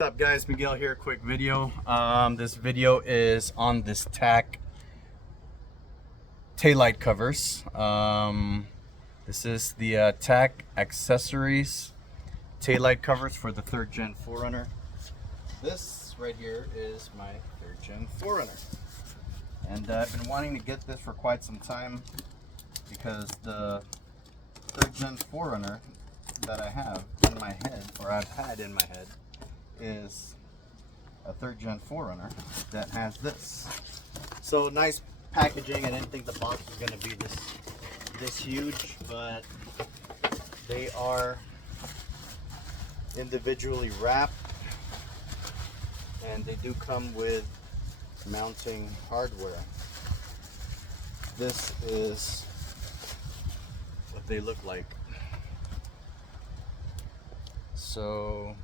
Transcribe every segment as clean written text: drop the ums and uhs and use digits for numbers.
What's up guys, Miguel here. Quick video. This video is on this TAC taillight covers. This is the TAC accessories taillight covers for the 3rd gen 4runner. This right here is my 3rd gen 4runner, and I've been wanting to get this for quite some time because the 3rd gen 4runner that I have in my head, or I've had in my head, is a 3rd gen 4runner that has this. So nice packaging. I didn't think the box was going to be this huge, but they are individually wrapped, and they do come with mounting hardware. This is what they look like. So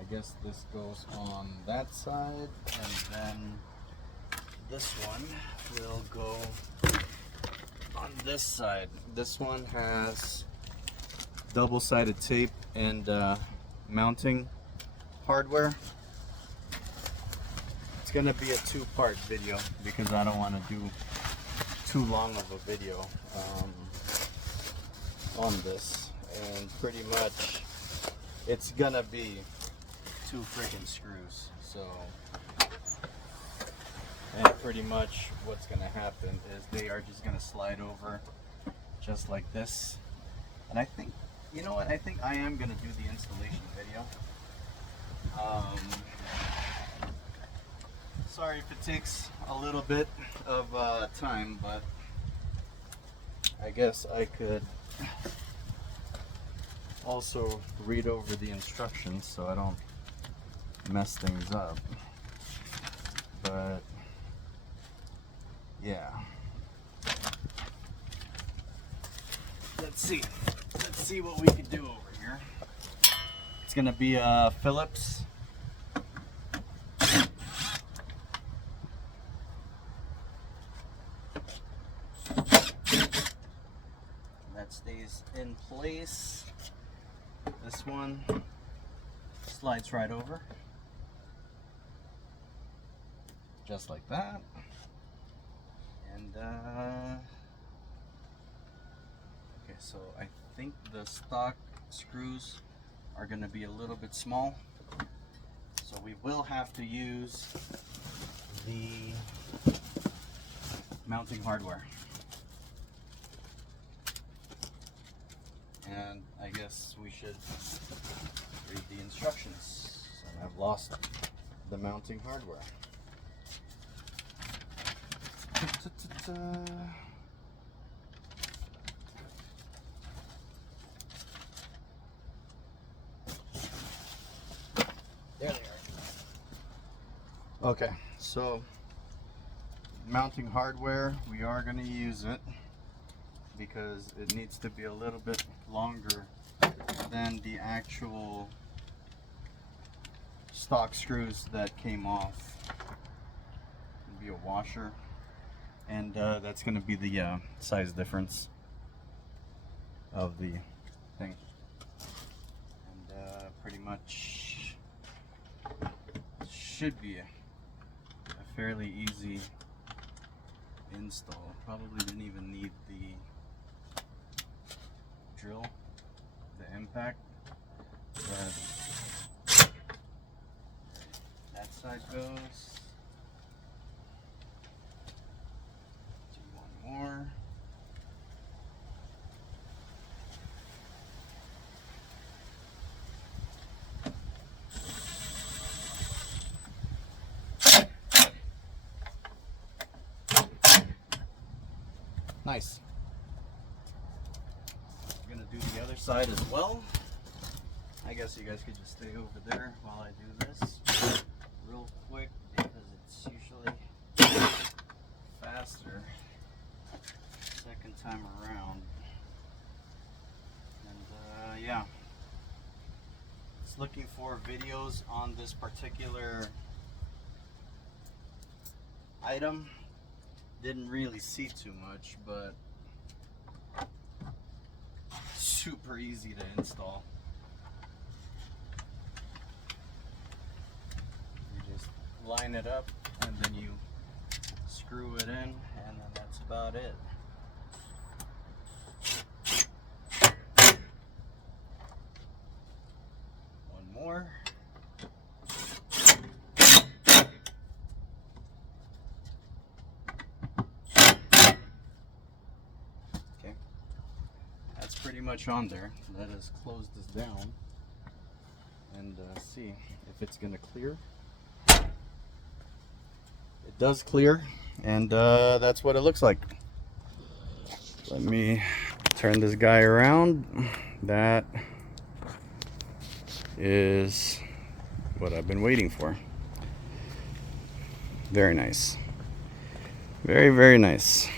I guess this goes on that side, and then this one will go on this side. This one has double-sided tape and mounting hardware. It's gonna be a 2-part video because I don't want to do too long of a video on this, and pretty much it's gonna be 2 freaking screws. So, and pretty much what's gonna happen is they are just gonna slide over just like this. And I think, you know what, I think I am gonna do the installation video. Sorry if it takes a little bit of time, but I guess I could also read over the instructions so I don't mess things up. But yeah, let's see what we can do over here. It's gonna be a Phillips that stays in place. This one slides right over just like that, and okay, so I think the stock screws are going to be a little bit small, so we will have to use the mounting hardware. And I guess we should read the instructions. So I've lost the mounting hardware. There they are. Okay, so mounting hardware, we are going to use it because it needs to be a little bit longer than the actual stock screws that came off. It'll be a washer, and that's going to be the size difference of the thing. And pretty much should be a fairly easy install. Probably didn't even need the drill, the impact, but that side goes. Do one more. Nice. I'm gonna do the other side as well. I guess you guys could just stay over there while I do this real quick because it's usually faster second time around. And yeah, just looking for videos on this particular item. Didn't really see too much, but super easy to install. line it up, and then you screw it in, and then that's about it. One more. Okay, that's pretty much on there. Let us close this down and see if it's gonna clear. It does clear, and that's what it looks like. Let me turn this guy around. That is what I've been waiting for. Very nice. Very, very nice.